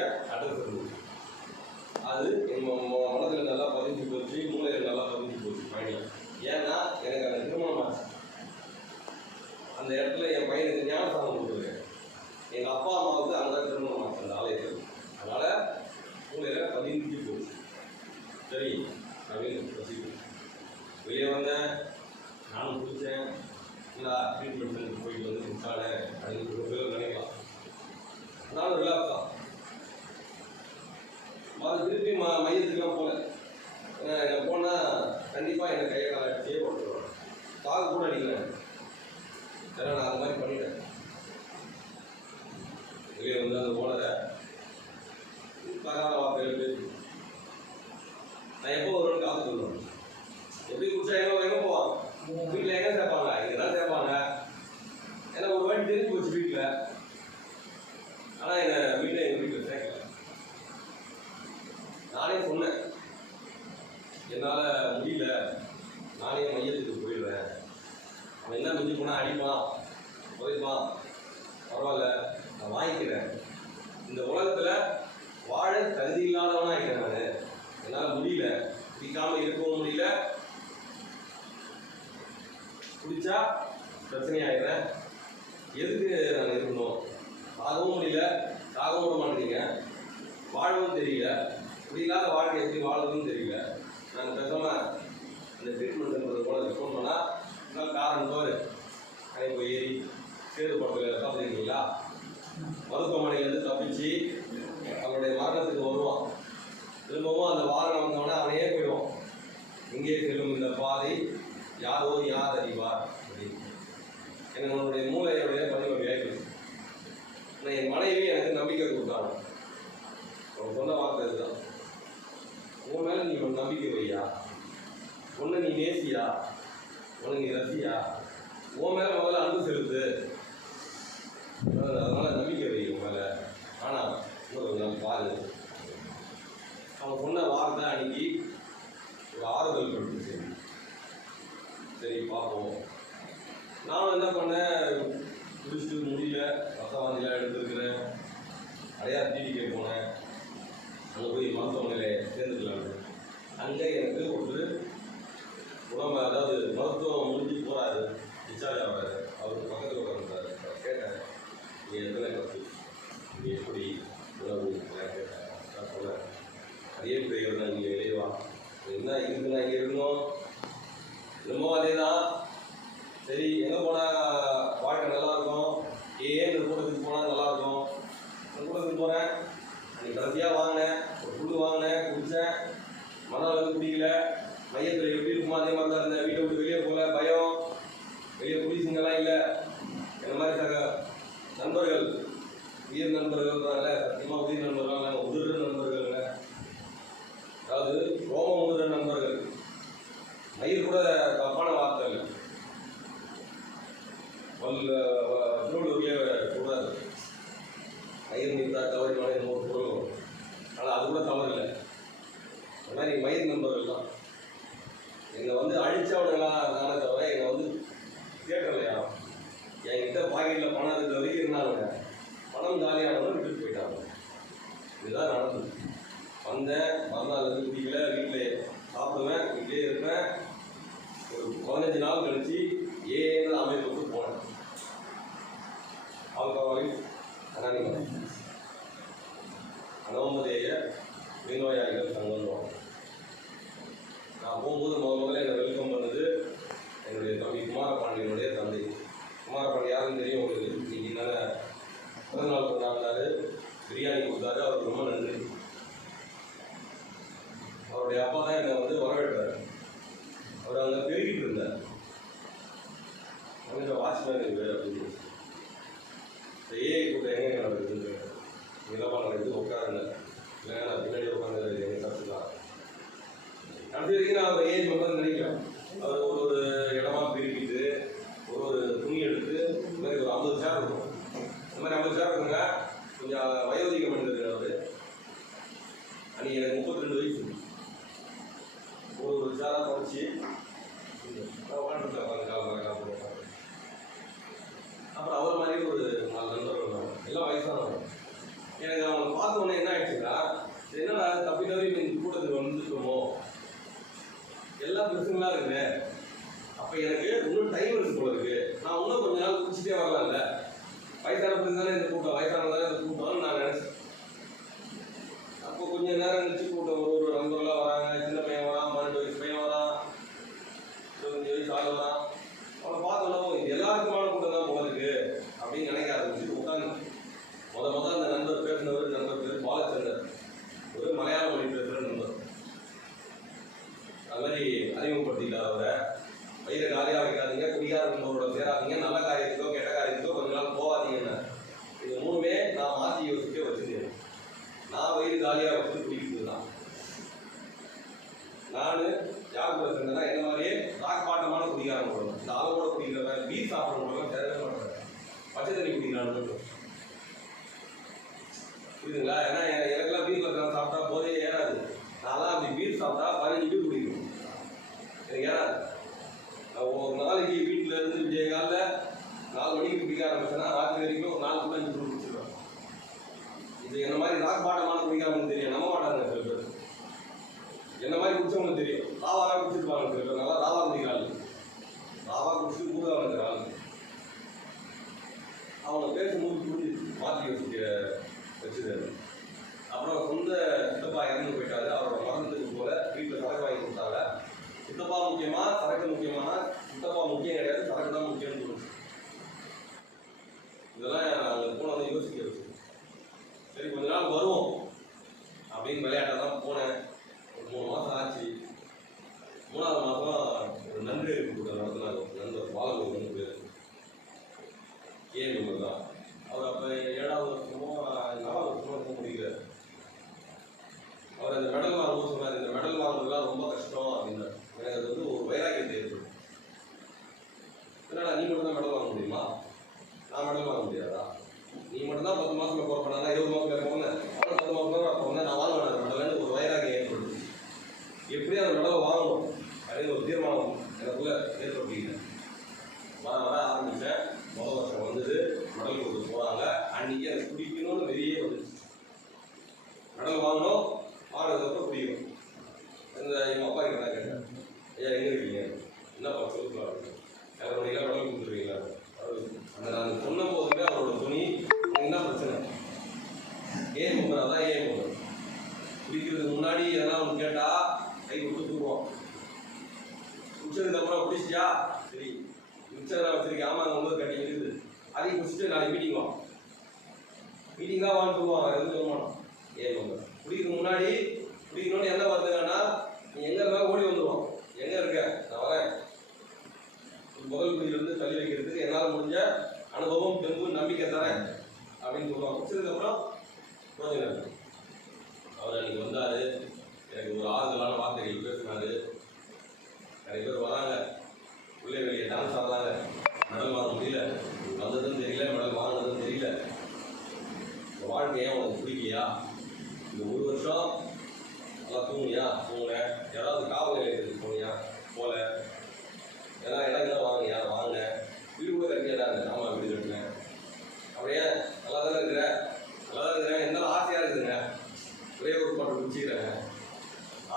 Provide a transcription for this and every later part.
பிரச்சனையை அட்ரஸ் அது நம்ம மனதில் நல்லா பதிஞ்சு போச்சு மூளையில் நல்லா பதிஞ்சு போச்சு பயணம் ஏன்னா எனக்கு அந்த திருமணம் ஆச்சு. அந்த இடத்துல என் பையனுக்கு ஞானஸ்தானம் கொடுத்துருக்கேன். எங்கள் அப்பா அம்மாவுக்கு அந்த திருமணம் ஆச்சு அந்த ஆலயத்தில். அதனால் மூளையில் பதிஞ்சு போச்சு. சரி அப்படின்னு வெளியே வந்தேன் நானும் குடித்தேன் நல்லா ட்ரீட்மெண்ட் வீட்டில் என்ன சேர்ப்பாங்க? இதெல்லாம் சேர்ப்பாங்க. ஏன்னா ஒரு வாட்டி தெரிஞ்சு போச்சு வீட்டில் ஆனால் என்னை வீட்டில் எங்கள் வீட்டில் சேர்க்கல. நானே சொன்னேன். என்னால் முடியல. நானே மையத்துக்கு போயிடுவேன் அவன் என்ன மிஞ்சி போனால் அடிப்பான் போயிருப்பான் பரவாயில்ல நான் வாங்கிக்கிறேன். இந்த உலகத்தில் வாழ தகுதி இல்லாதவனாக இருக்கிறேன் நான். என்னால் முடியல. பிடிக்காமல் இருக்கவும் முடியல. பிரச்சனையாகிறேன் எதுக்கு நான் இருக்கணும் ஆகவும் முடியல சாகவும் விட மாட்டேங்க வாழவும் தெரியல. இப்படி இல்லாத வாழ்க்கை எப்படி வாழதுன்னு தெரியல. நாங்கள் பேசாமல் அந்த ட்ரீட்மெண்ட் போல ஃபோன் பண்ணால் காரணம் போர். அங்கே போய் ஏறி சேது படம் ஈஸியா உன் மேலே முதல்ல அன்பு செலுத்து. அதனால் நம்பிக்கை வை உன் மேலே. ஆனால் இன்னொரு நாள் பாரு. அவன் சொன்ன வார்த்தை அன்னைக்கு ஒரு ஆறுதல் கொடுத்துச்சு சரி பார்ப்போம். நானும் என்ன பண்ணேன்? குடிச்சிட்டு முடியல. ரசவாந்திலாம் எடுத்துருக்கிறேன். நிறையா டிடிக்கே போனேன். அங்கே போய் மருத்துவமனையில் சேர்ந்துக்கலாம் திருவள்ளூர்லேயே கூடாது ஐயர் மீத்தா கவரி மலை மூணு ஆனால் அது கூட தவறு இல்லை. கொடுத்தாரு. அவருக்கு ரொம்ப நன்றி. அவருடைய அப்பா தான் என்னை வந்து வரவேற்றார் அவர் அங்கே பெருகிட்டு இருந்தார். அங்கே வாட்ச்மேன் இருக்கு அப்படின்னு ஏஐ கூட்டம் எங்கே நடக்குதுன்னு நிலவா நடக்குது உட்காருங்க. இல்லைன்னா நான் பின்னாடி உட்காந்து எங்கே தப்புதான் நடத்தி வரைக்கும் அவர் ஏஐ மட்டும் நினைக்கிறேன். அவர் எல்லாம் பிரச்சனைலாம் இருக்குங்க அப்போ எனக்கு இன்னும் டைம் இருக்கு போல இருக்கு. நான் இன்னும் கொஞ்ச நாள் குடிச்சிட்டே வரலாம்ல. வயசான பிறகு தானே இந்த கூட்டம் வயசானது தானே இந்த கூட்டம்னு நான் நினச்சேன். அப்போ கொஞ்சம் நேரம் கழிச்சு கூட்டம் ஒரு ஒரு நண்பர்களாக வராங்க. பச்சை புரியுதுங்களா? ஏன்னா எனக்கெல்லாம் பீர் நான் சாப்பிட்டா போதே ஏறாது. நான்லாம் அப்படி பீர் சாப்பிட்டா பதினஞ்சு வீடு குடிக்கணும் எனக்கு ஏறாது. ஒரு நாளைக்கு வீட்டில் இருந்து விடிய காலில் நாலு மணிக்கு குடிக்க ஆரம்பிச்சேன்னா ராத்திரி வரைக்கும் ஒரு நாலு கூட அஞ்சு பீர் குடிச்சிடுவேன் இது என்ன மாதிரி ராக் பாட்டமான குடிக்காமன்னு தெரியும். நம்ப மாட்டாங்க சில பேர். என்ன மாதிரி குடிச்சவங்களுக்கு தெரியும்? ராவாலாம் குடிச்சிருப்பாங்க சில பேர். நல்லா ராவா ராவா குடிச்சு மூதா வந்துக்கிறாள் அவங்க பேசும்போது புரிஞ்சு மாற்றி யோசிக்க வச்சுது அப்புறம் சொந்த சித்தப்பா இறந்து போயிட்டாரு அவரோட மரணத்துக்கு போல வீட்டில் சரக்கு வாங்கி கொடுத்தாங்க சித்தப்பா முக்கியமா சரக்கு முக்கியமானா சித்தப்பா முக்கியம் கிடையாது சரக்கு தான் முக்கியம்னு சொல்லுச்சு இதெல்லாம் அங்கே போன வந்து யோசிக்க வச்சு சரி கொஞ்ச நாள் வருவோம் அப்படின்னு விளையாட்ட தான் போனேன் ஒரு மூணு மாதம் ஆச்சு மூணாவது மாதம் ஒரு நன்றி கூட்டம் நடத்தினாங்க ஒரு நண்பர் பாலகோபன் பேர் ஏ நம்பர் தான் அவர் அப்போ ஏழாவது வருஷமோ நாலாவது வருஷமோ ரொம்ப முடிக்கிறார் அவர் அந்த மெடல் வாங்கும்போது சொன்னார் இந்த மெடல் வாங்குறதுலாம் ரொம்ப கஷ்டம் அப்படின்னு எனக்கு அது வந்து ஒரு வைராக்கியத்தை ஏற்படும் என்னடா நீ மட்டும் தான் மெடல் வாங்க முடியுமா நான் மெடல் வாங்க முடியாதா நீ மட்டும் தான் பத்து மாசத்துல போறப்ப இருபது மாசத்துல போனேன். அவன் பத்து மாசத்துல அப்போ நான் வாழ்வேன் வேணாம் மெடல்னு ஒரு வைராக்கியம் ஏற்படுது எப்படி அந்த மெடலை வாங்கணும் அப்படின்னு ஒரு தீர்மானம் எனக்குள்ள ஏற்படுத்திக்கிட்டேன் வர வர ஆரம்பிச்சேன் முதல் வருஷம் வந்தது மெடல் கொடுத்து போனாங்க அன்னைக்கு எனக்கு குடிக்கணும்னு வெளியே வந்துச்சு மெடல் வாங்கணும் வாங்கினதுக்கப்புறம் குடிக்கணும் இந்த எங்கள் அப்பா கிட்ட நான் கேட்டேன் ஐயா எங்கே இருக்கீங்க என்னப்பா சொல்லுங்களா ஏழரை மணிக்கெல்லாம் மெடல் கொடுத்துருவீங்களா அவரு, அந்த நான் சொன்ன போதுமே அவரோட துணி "உனக்கு என்ன பிரச்சனை ஏன் மெம்பர் அதான் ஏன் மெம்பர் குடிக்கிறதுக்கு முன்னாடி எதனா ஒன்று கேட்டா கை கொடுத்து தூக்குவோம் குடிச்சதுக்கு அப்புறம் குடிச்சியா சரி மிச்சம் நான் வச்சிருக்கேன் ஆமா அங்கே வந்து கட்டி இருக்குது அதையும் குடிச்சிட்டு நாளைக்கு மீட்டிங் வா மீட்டிங் தான் வான்னு சொல்லுவாங்க எதுவும் சொல்ல மாட்டோம் ஏன் மெம்பர் குடிக்கிறதுக்கு முன்னாடி குடிக்கணும்னு என்ன பார்த்துக்கன்னா நீ எங்க இருந்தா ஓடி வந்துடுவோம் எங்க இருக்க நான் வரேன் முதல் குடியிலிருந்து தள்ளி வைக்கிறதுக்கு என்னால் முடிஞ்ச அனுபவம் தெம்பு நம்பிக்கை தரேன் அப்படின்னு சொல்லுவாங்க குடிச்சதுக்கு அப்புறம் பிரயோஜனம் இல்லை. அவர் அன்னைக்கு வந்தாரு எனக்கு ஒரு ஆறுதலான வார்த்தைகள் பேசினாரு நிறைய பேர் வராங்க உள்ளே வெளியே டான்ஸ் ஆடுறாங்க மெடல் வாங்க முடியல வந்ததும் தெரியல மெடல் வாங்கினதும் தெரியல இந்த வாழ்க்கை பிடிக்கலையா இந்த ஒரு வருஷம் நல்லா தூங்கியா தூங்கல யாராவது காவல் நிலையத்துக்கு போனியா? போல. ஏன்னா இடங்கள் வாங்கியா வாங்க வீடு கூட கட்டியா ஆமாம் வீடு கட்டினேன். அப்படியே நல்லா தான் இருக்கிற? நல்லா தான் இருக்கிறேன். இருந்தாலும் ஆசையாக இருக்குதுங்க? ஒரே ஒரு பாட்டு குடிச்சிக்கிறேங்க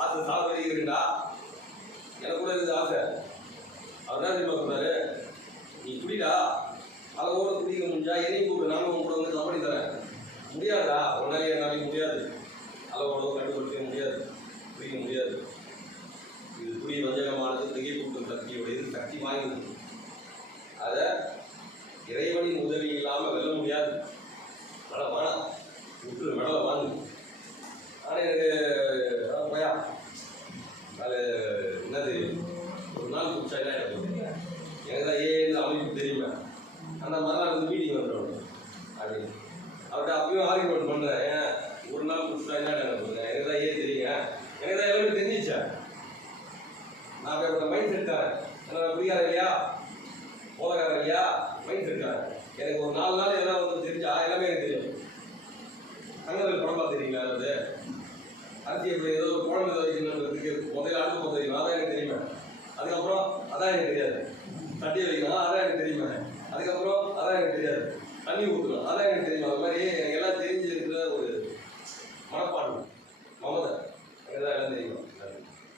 ஆசை சாப்பிடுறீங்கடா எனக்கு கூட இருக்குது ஆசை. அவர் தான் தெரியுமா சொன்னார்? நீ குடிடா? அளவோட குடிக்க முடிஞ்சா என்னையும் கூப்பிடு. நானும் உங்க கூட வந்து கபடி தரேன். முடியாதா உன்னாலே என்னாலையும் முடியாது. அளவோட கண்டுபிடிக்க முடியாது. புரிய முடியாது. இது புரிய வஞ்சகமானது திகை கூட்டும் சக்தியுடையது சக்தி வாய்ந்தது. அதை இறைவனின் உதவி இல்லாமல் வெல்ல முடியாது. மழை வேணாம் விட்டுரு மெடலை வாங்கு. ஆனால் எனக்கு போயா தெரிஞ்சிச்சா நான் அப்படி மைண்ட் செட்காரன் நான் குடிக்காரன் இல்லையா போலக்காரன் இல்லையா மைண்ட் செட்காரன் எனக்கு ஒரு நாலு நாள் எதாவது வந்து தெரிஞ்சா எல்லாமே எனக்கு தெரியும் தங்கத்தில் படம் பார்த்துருக்கீங்களா அது அரிசி எப்படி ஏதோ குழந்தை வைக்கணுன்றதுக்கு முதல்ல அடுப்பு முதல் வைக்கணும். அதான் எனக்கு தெரியுமே? அதுக்கப்புறம் அதான் எனக்கு தெரியாது. தட்டி வைக்கணும். அதான் எனக்கு தெரியுமே? அதுக்கப்புறம் அதான் எனக்கு தெரியாது. தண்ணி ஊற்றணும் அதான் எனக்கு தெரியும் அது மாதிரி எனக்கு எல்லாம் தெரிஞ்சிருக்கிற ஒரு மனப்பான்மை மமதை எனக்கு தான் எல்லாம் தெரியும்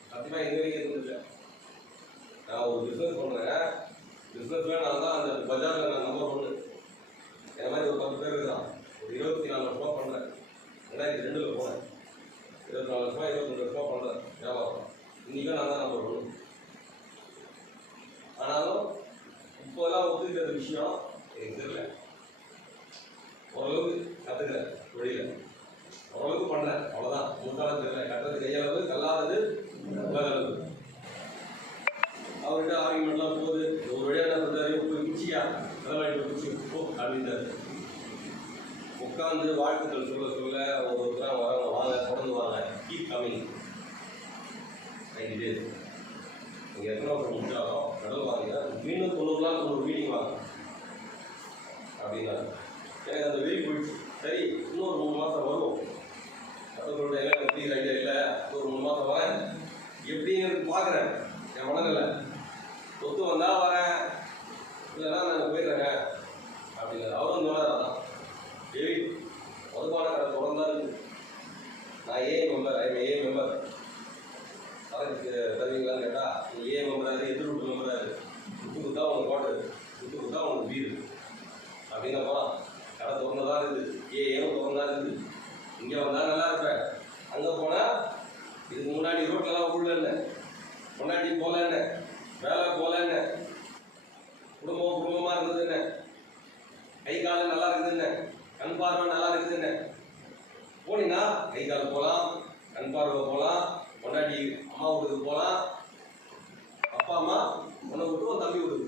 சத்தியமாக இது வரைக்கும் எதுவும் இல்லை நான் ஒரு பிஸ்னஸ் பண்ணுறேன் பிஸ்னஸில் நான் தான் அந்த பஜாரில் நான் நம்பர் ஒன்று என் மாதிரி ஒரு பத்து பேர் இருக்கிறான் ஒரு இருபத்தி நாலு வருஷமா பண்ணுறேன் ரெண்டாயிரத்தி ரெண்டில் போனேன் இருபத்தி நாலு வருஷமா இருபத்தஞ்சு வருஷமா பண்ணுறேன் வியாபாரம் இன்றைக்கும் நான் தான் நம்பர் ஒன்று ஆனாலும் இப்போலாம் ஒத்துக்கிற விஷயம் எனக்கு தெரியல ஓரளவுக்கு கற்றுக்கிறேன் தொழில ஓரளவுக்கு பண்ணுறேன் அவ்வளோதான் முன்காலம் தெரியல கட்டுறது கையளவு கல்லாதது உலகளவு அவர்கிட்ட ஆர்குமெண்ட்லாம் போகுது ஒரு வழியாக என்ன பண்ணுறாரு போய் குச்சியா தலைவாடி குச்சி போ அப்படின்றாரு. உட்காந்து வாழ்த்துக்கள் சொல்ல சொல்ல ஒவ்வொருத்தராக வராங்க வாங்க தொடர்ந்து வாங்க. கீப் கமிங் நைன்டி டேஸ் நீங்கள் எத்தனை வருஷம் முடிச்சாலும் கடல் வாங்க மீண்டும் தொண்ணூறு நாள் தொண்ணூறு மீட்டிங் வாங்க அப்படின்னா எனக்கு அந்த வெறி போயிடுச்சு. சரி இன்னொரு மூணு மாதம் வரும் கடவுளோட எல்லாம் எப்படி ஐடியா இல்லை ஒரு மூணு மாதம் வரேன் எப்படிங்கிறது பார்க்குறேன் என் மனதில் ஒத்து வந்தா வரேன் இல்லைன்னா நான் போயிடுறேங்க அப்படிங்கிறது அவரும் சொன்னார் அதான் டேவிட் மதுபான கடை திறந்தா இருக்கு நான் ஏ மெம்பர் ஐ ஏ மெம்பர் சரக்கு தருவீங்களான்னு கேட்டா நீ ஏ மெம்பராரு எதிர் வீட்டு மெம்பராரு குத்து குத்தா உனக்கு கோட்டர் குத்து குத்தா உனக்கு வீடு அப்படின்னு போகிறான் கடை திறந்ததா இருக்குது ஏ நல்லா இருக்கு இங்கே வந்தால் நல்லா இருப்பேன். அங்கே போனால் இதுக்கு முன்னாடி ரோட்லலாம் உள்ள என்ன? முன்னாடி போல என்ன? வேலை போல என்ன? குடும்பம் குடும்பமாக இருந்தது என்ன? கை கால் நல்லா இருக்குது என்ன? கண் பார்வை நல்லா இருக்குது என்ன? போனீங்கன்னா கை கால் போகலாம் கண் பார்வை போகலாம் பொண்டாட்டி அம்மா வீட்டுக்கு போகலாம் அப்பா அம்மா உன்னை விட்டு உன் தம்பி விட்டு